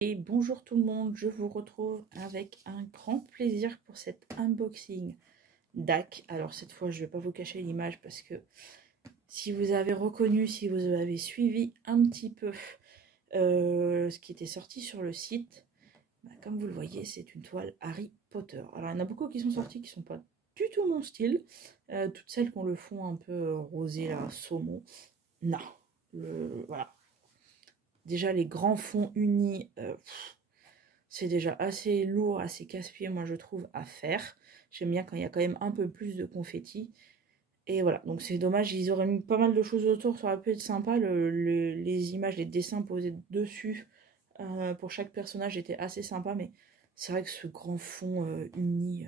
Et bonjour tout le monde, je vous retrouve avec un grand plaisir pour cet unboxing d'Ac. Alors cette fois je ne vais pas vous cacher l'image parce que si vous avez reconnu, si vous avez suivi un petit peu ce qui était sorti sur le site, comme vous le voyez c'est une toile Harry Potter. Alors il y en a beaucoup qui sont sortis qui ne sont pas du tout mon style, toutes celles qu'on le fond un peu rosé là, saumon, non, voilà. Déjà les grands fonds unis, c'est déjà assez lourd, assez casse-pied, moi je trouve, à faire. J'aime bien quand il y a quand même un peu plus de confetti. Et voilà, donc c'est dommage, ils auraient mis pas mal de choses autour, ça aurait pu être sympa. Les images, les dessins posés dessus pour chaque personnage étaient assez sympas, mais c'est vrai que ce grand fond uni,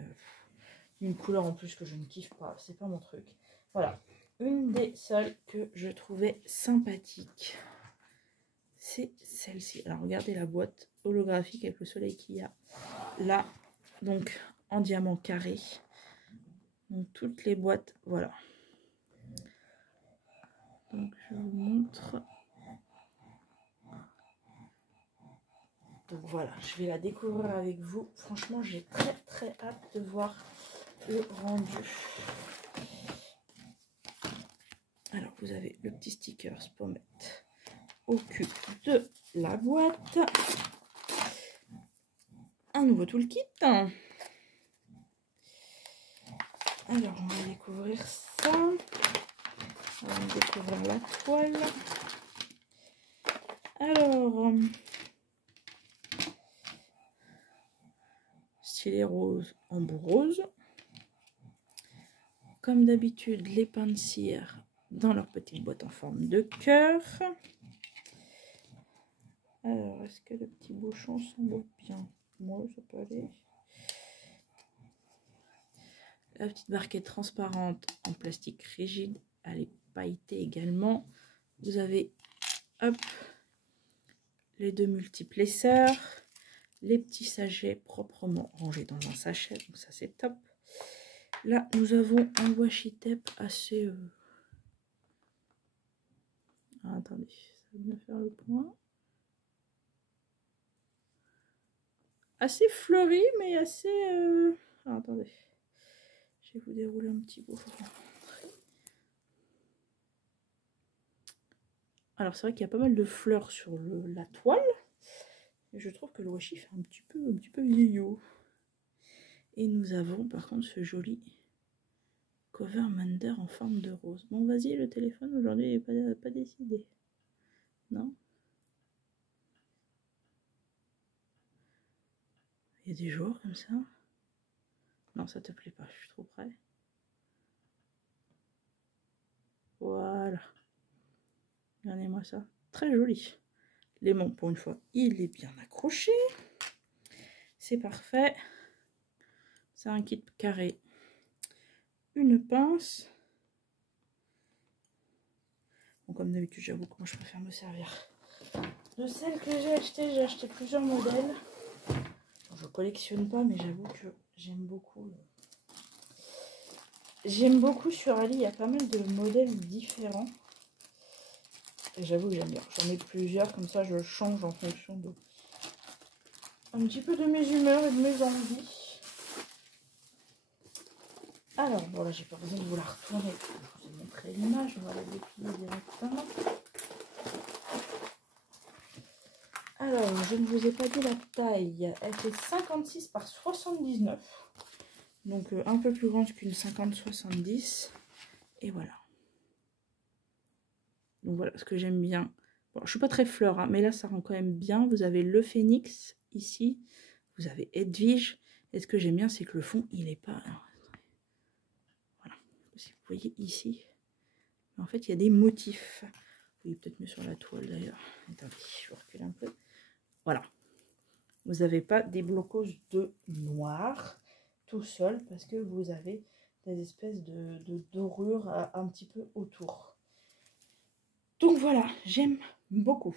une couleur en plus que je ne kiffe pas, c'est pas mon truc. Voilà, une des seules que je trouvais sympathique, c'est celle-ci. Alors regardez la boîte holographique avec le soleil qu'il y a là, donc en diamant carré. Donc toutes les boîtes, voilà. Donc je vous montre. Donc voilà, je vais la découvrir avec vous. Franchement, j'ai très hâte de voir le rendu. Alors vous avez le petit sticker pommette au cul de la boîte. Un nouveau toolkit. Alors on va découvrir ça. On va découvrir la toile. Alors, stylet rose, embout rose. Comme d'habitude, les pains de cire dans leur petite boîte en forme de cœur. Alors, est-ce que le petit bouchon s'emboîte bien? Moi, ça peut aller. La petite barquette transparente en plastique rigide. Elle est pailletée également. Vous avez, hop, les deux multiples épaisseurs. Les petits sachets proprement rangés dans un sachet. Donc ça, c'est top. Là, nous avons un washi tape assez... Ah, attendez, ça va bien faire le point. Assez fleuri, mais assez... Ah, attendez, je vais vous dérouler un petit bout. Alors, c'est vrai qu'il y a pas mal de fleurs sur la toile. Et je trouve que le washi fait un petit peu vieillot. Et nous avons par contre ce joli cover Mander en forme de rose. Bon, vas-y, le téléphone aujourd'hui n'est pas décidé. Non? Il y a des jours comme ça? Non, ça te plaît pas, je suis trop près. Voilà. Regardez-moi ça. Très joli. L'aimant, pour une fois, il est bien accroché. C'est parfait. C'est un kit carré. Une pince. Bon, comme d'habitude, j'avoue que moi, je préfère me servir de celle que j'ai achetée. J'ai acheté plusieurs modèles. Je collectionne pas, mais j'avoue que j'aime beaucoup. J'aime beaucoup sur Ali, il y a pas mal de modèles différents. Et j'avoue que j'aime bien. J'en ai plusieurs, comme ça je change en fonction de un petit peu de mes humeurs et de mes envies. Alors, bon là j'ai pas besoin de vous la retourner. Je vous ai montré l'image, on va la déplier directement. Alors, je ne vous ai pas dit la taille. Elle fait 56 par 79. Donc un peu plus grande qu'une 50-70. Et voilà. Donc voilà ce que j'aime bien. Bon, je suis pas très fleur, hein, mais là ça rend quand même bien. Vous avez le phénix ici. Vous avez Edwige. Et ce que j'aime bien, c'est que le fond, il est pas... Alors, voilà. Si vous voyez ici. En fait, il y a des motifs. Vous voyez peut-être mieux sur la toile d'ailleurs. Attendez, je recule un peu. Voilà. Vous n'avez pas des blocos de noir tout seul parce que vous avez des espèces de dorures un petit peu autour. Donc voilà, j'aime beaucoup.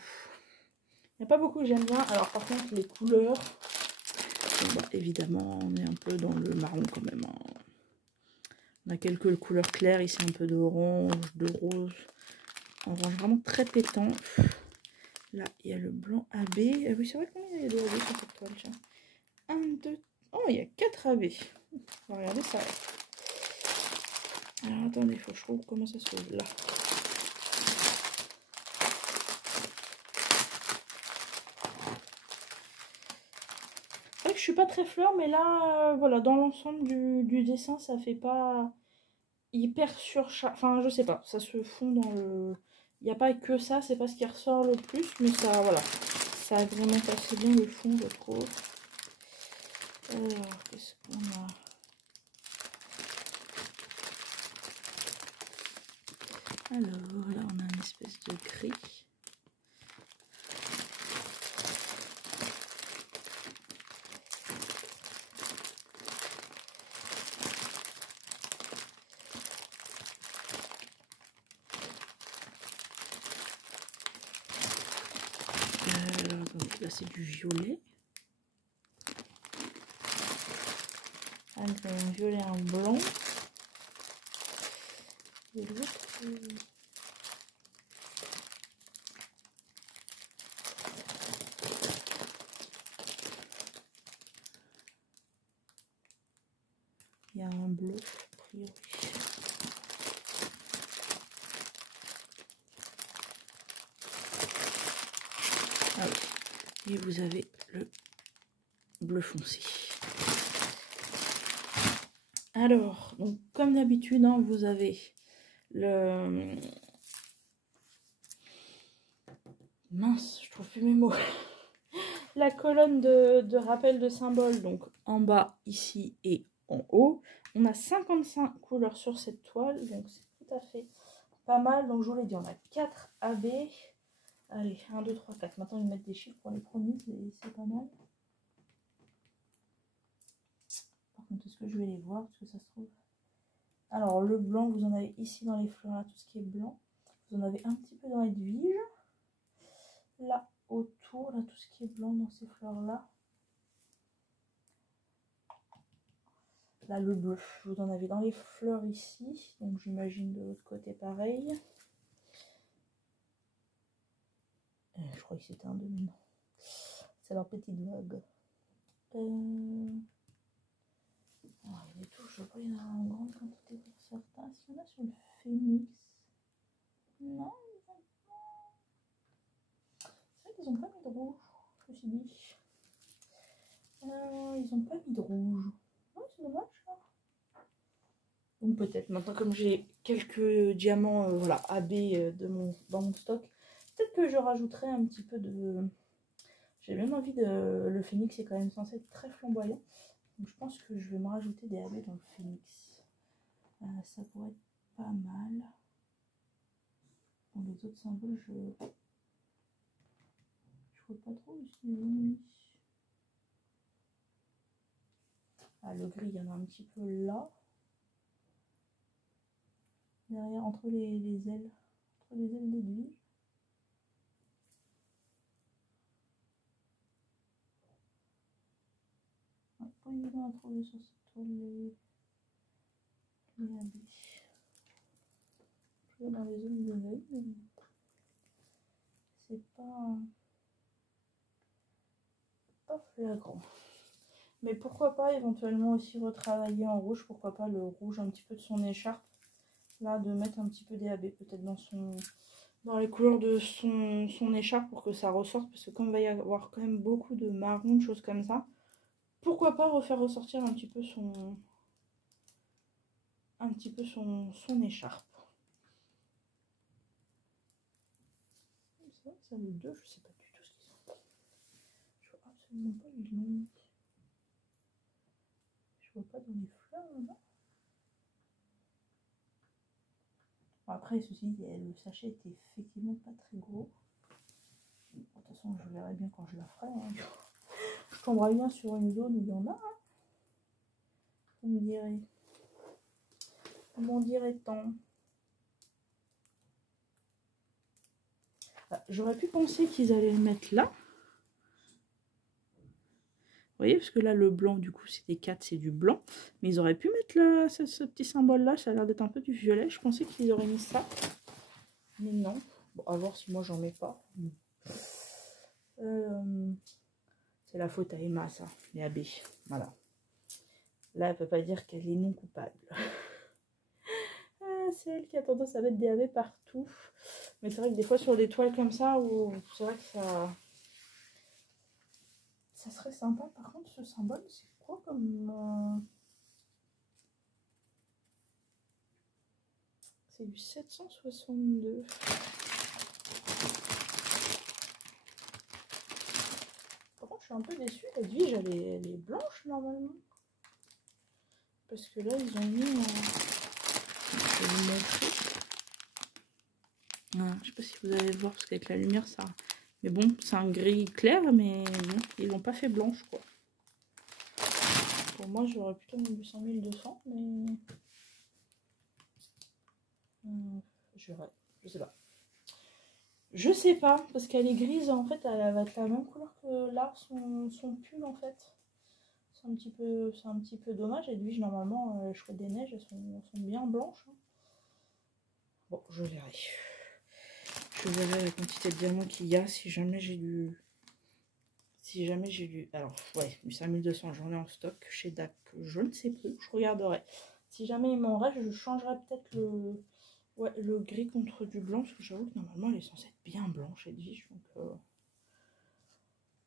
Il n'y a pas beaucoup que j'aime bien. Alors par contre, les couleurs, bon, bah, évidemment, on est un peu dans le marron quand même. Hein. On a quelques couleurs claires, ici un peu d'orange, de rose. Orange vraiment très pétant. Là, il y a le blanc AB. Ah oui, c'est vrai combien il y a de AB sur cette toile, tiens. 1, 2... Oh, il y a 4 AB. On va regarder ça. Alors, attendez, il faut que je trouve comment ça se ouvre. Là. C'est vrai que je suis pas très fleur, mais là, voilà, dans l'ensemble du dessin, ça fait pas hyper surchargé. Enfin, je sais pas, ça se fond dans le... Il n'y a pas que ça, c'est pas ce qui ressort le plus, mais ça, voilà. Ça agrémente assez bien le fond, je trouve. Alors, qu'est-ce qu'on a? Alors, là, on a une espèce de gris. Alors, donc, là, c'est du violet. Entre un violet et un blanc. Et l'autre... Il y a un bleu, a priori. Ah oui. Et vous avez le bleu foncé. Alors, donc, comme d'habitude, hein, vous avez le... Mince, je trouve plus mes mots. La colonne de rappel de symboles, donc en bas, ici et en haut. On a 55 couleurs sur cette toile, donc c'est tout à fait pas mal. Donc je vous l'ai dit, on a 4 AB. Allez, 1, 2, 3, 4. Maintenant, ils mettent des chiffres pour les premiers, c'est pas mal. Par contre, est-ce que je vais les voir? Parce que ça se trouve... Alors, le blanc, vous en avez ici dans les fleurs, là, tout ce qui est blanc. Vous en avez un petit peu dans Edwige. Là, autour, là, tout ce qui est blanc dans ces fleurs-là. Là, le bleu, vous en avez dans les fleurs ici. Donc, j'imagine de l'autre côté pareil. Je crois que c'était un demi. C'est leur petite vague. Alors, il y a des touches, je vois, il y en a en grande quantité pour certains. Est-ce qu'il y en a sur le phénix? Non, ils ont pas. C'est vrai qu'ils n'ont pas mis de rouge, je me suis dit. Ils n'ont pas mis de rouge. Non, c'est dommage. Donc peut-être, maintenant comme j'ai quelques diamants voilà, AB dans mon stock, peut-être que je rajouterai un petit peu de... J'ai même envie de... Le phénix est quand même censé être très flamboyant. Donc je pense que je vais me rajouter des AB dans le phénix. Ça pourrait être pas mal. Dans les autres symboles, je vois pas trop où ils ont mis. Ah, le gris, il y en a un petit peu là. Derrière, entre les ailes. Entre les ailes d'Edwige. Pas évident à trouver sur cette toile les habits. Je vais dans les zones de l'œil, mais c'est pas flagrant. Mais pourquoi pas éventuellement aussi retravailler en rouge, pourquoi pas le rouge un petit peu de son écharpe. Là, de mettre un petit peu des AB peut-être dans les couleurs de son écharpe pour que ça ressorte. Parce que comme il va y avoir quand même beaucoup de marron, de choses comme ça, pourquoi pas refaire ressortir un petit peu son écharpe. C'est vrai que ça, les deux, je sais pas du tout ce qu'ils sont. Je vois absolument pas où ils l'ont mis. Je vois pas dans les fleurs là-bas. Bon, après, ceci dit, le sachet était effectivement pas très gros. De toute façon, je verrai bien quand je la ferai. Hein. Je tomberai bien sur une zone où il y en a. Hein. Vous me direz. Comment dirait-on? J'aurais pu penser qu'ils allaient le mettre là. Vous voyez, parce que là, le blanc, du coup, c'était 4, c'est du blanc. Mais ils auraient pu mettre là, ce petit symbole-là. Ça a l'air d'être un peu du violet. Je pensais qu'ils auraient mis ça. Mais non. Bon, à voir si moi, j'en mets pas. C'est la faute à Emma, ça, les AB. Voilà. Là, elle peut pas dire qu'elle est non coupable. Ah, c'est elle qui a tendance à mettre des AB partout. Mais c'est vrai que des fois, sur des toiles comme ça, où c'est vrai que ça serait sympa. Par contre, ce symbole, c'est quoi comme... C'est du 762. Par contre, je suis un peu déçue. La Edwige, elle est blanche, normalement. Parce que là, ils ont mis... Je vais vous montrer. Ah, je sais pas si vous allez le voir, parce qu'avec la lumière, ça... Mais bon, c'est un gris clair, mais bon, ils l'ont pas fait blanche, quoi. Pour moi, j'aurais plutôt mis du 100 200, mais... je sais pas. Je sais pas, parce qu'elle est grise, en fait, elle va être la même couleur que là, son pull, en fait. C'est un petit peu dommage. Edwige, normalement, les cheveux des neiges, elles sont bien blanches. Hein. Bon, je verrai. Je verrai la quantité de diamants qu'il y a, si jamais j'ai du... Alors, ouais, du 5200, j'en ai en stock chez DAC, je ne sais plus, je regarderai. Si jamais il m'en reste, je changerai peut-être le gris contre du blanc, parce que j'avoue que normalement, elle est censée être bien blanche, Edwige,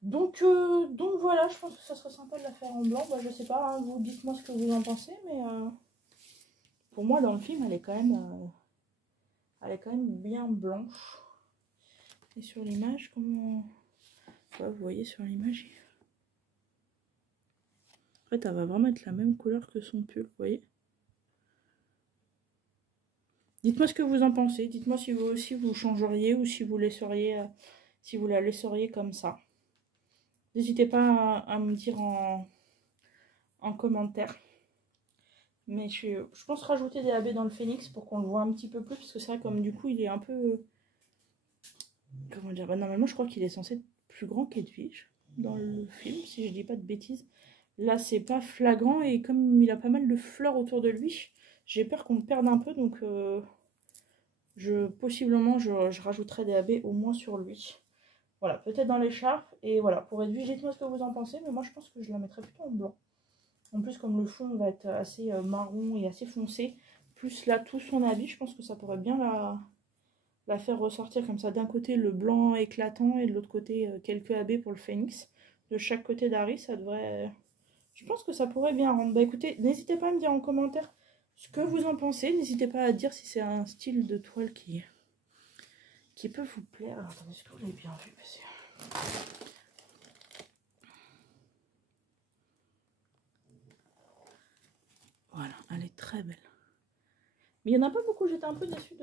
donc voilà, je pense que ça serait sympa de la faire en blanc. Bah, je sais pas, hein, vous dites-moi ce que vous en pensez, mais pour moi, dans le film, elle est quand même bien blanche. Et sur l'image, comment... Ouais, vous voyez sur l'image, en fait, elle va vraiment être la même couleur que son pull, vous voyez. Dites-moi ce que vous en pensez. Dites-moi si vous aussi vous changeriez ou si vous la laisseriez comme ça. N'hésitez pas à me dire en commentaire. Mais je pense rajouter des AB dans le phénix pour qu'on le voit un petit peu plus. Parce que c'est vrai comme du coup il est un peu... Comment dire, bah, normalement je crois qu'il est censé être plus grand qu'Edwige dans le film, si je dis pas de bêtises. Là c'est pas flagrant et comme il a pas mal de fleurs autour de lui, j'ai peur qu'on le perde un peu. Donc possiblement je rajouterai des AB au moins sur lui. Voilà, peut-être dans l'écharpe. Et voilà, pour Edwige, dites-moi ce que vous en pensez. Mais moi je pense que je la mettrai plutôt en blanc. En plus, comme le fond va être assez marron et assez foncé, plus là, tout son habit, je pense que ça pourrait bien la faire ressortir comme ça. D'un côté, le blanc éclatant et de l'autre côté, quelques AB pour le phénix. De chaque côté d'Harry, ça devrait... Je pense que ça pourrait bien rendre. Bah écoutez, n'hésitez pas à me dire en commentaire ce que vous en pensez. N'hésitez pas à dire si c'est un style de toile qui peut vous plaire. Alors, attendez, est-ce que vous l'avez bien vu? Voilà, elle est très belle. Mais il n'y en a pas beaucoup, j'étais un peu déçue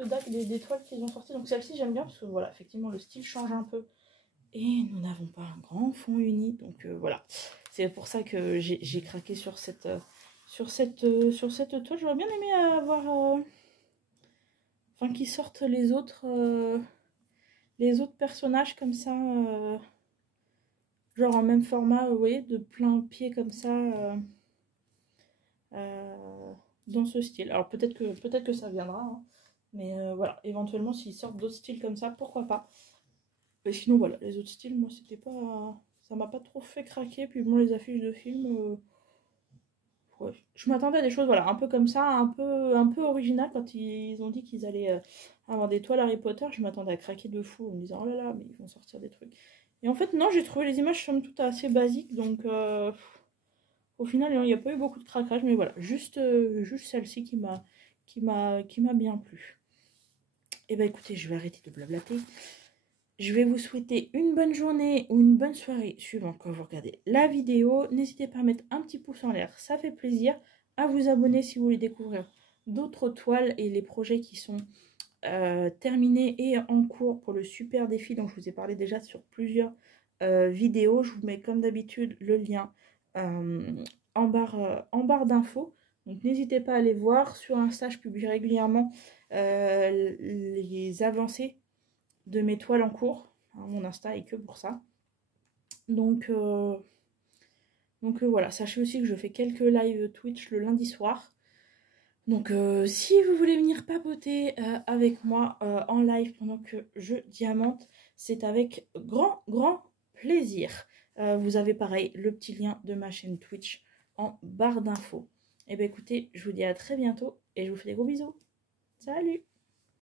des toiles qu'ils ont sorties. Donc celle-ci j'aime bien parce que voilà, effectivement le style change un peu. Et nous n'avons pas un grand fond uni. Donc voilà, c'est pour ça que j'ai craqué sur cette toile. J'aurais bien aimé avoir... Enfin qu'ils sortent les autres personnages comme ça. Genre en même format, vous voyez, de plein pied comme ça. Dans ce style. Alors peut-être que ça viendra, hein. Mais voilà, éventuellement s'ils sortent d'autres styles comme ça, pourquoi pas. Mais sinon voilà, les autres styles, moi c'était pas... Ça m'a pas trop fait craquer, puis bon les affiches de films... Ouais. Je m'attendais à des choses voilà, un peu comme ça, un peu original quand ils ont dit qu'ils allaient avoir des toiles Harry Potter, je m'attendais à craquer de fou en me disant oh là là, mais ils vont sortir des trucs. Et en fait non, j'ai trouvé les images somme toute assez basiques, donc... Au final, il n'y a pas eu beaucoup de craquage, mais voilà, juste celle-ci qui m'a bien plu. Et bah écoutez, je vais arrêter de blablater. Je vais vous souhaiter une bonne journée ou une bonne soirée suivant quand vous regardez la vidéo. N'hésitez pas à mettre un petit pouce en l'air, ça fait plaisir. À vous abonner si vous voulez découvrir d'autres toiles et les projets qui sont terminés et en cours pour le super défi dont je vous ai parlé déjà sur plusieurs vidéos. Je vous mets comme d'habitude le lien en barre d'infos. Donc n'hésitez pas à aller voir. Sur Insta, je publie régulièrement les avancées de mes toiles en cours. Hein, mon Insta est que pour ça. Donc voilà, sachez aussi que je fais quelques lives Twitch le lundi soir. Donc si vous voulez venir papoter avec moi en live pendant que je diamante, c'est avec grand plaisir. Vous avez pareil le petit lien de ma chaîne Twitch en barre d'infos. Et bien écoutez, je vous dis à très bientôt et je vous fais des gros bisous. Salut!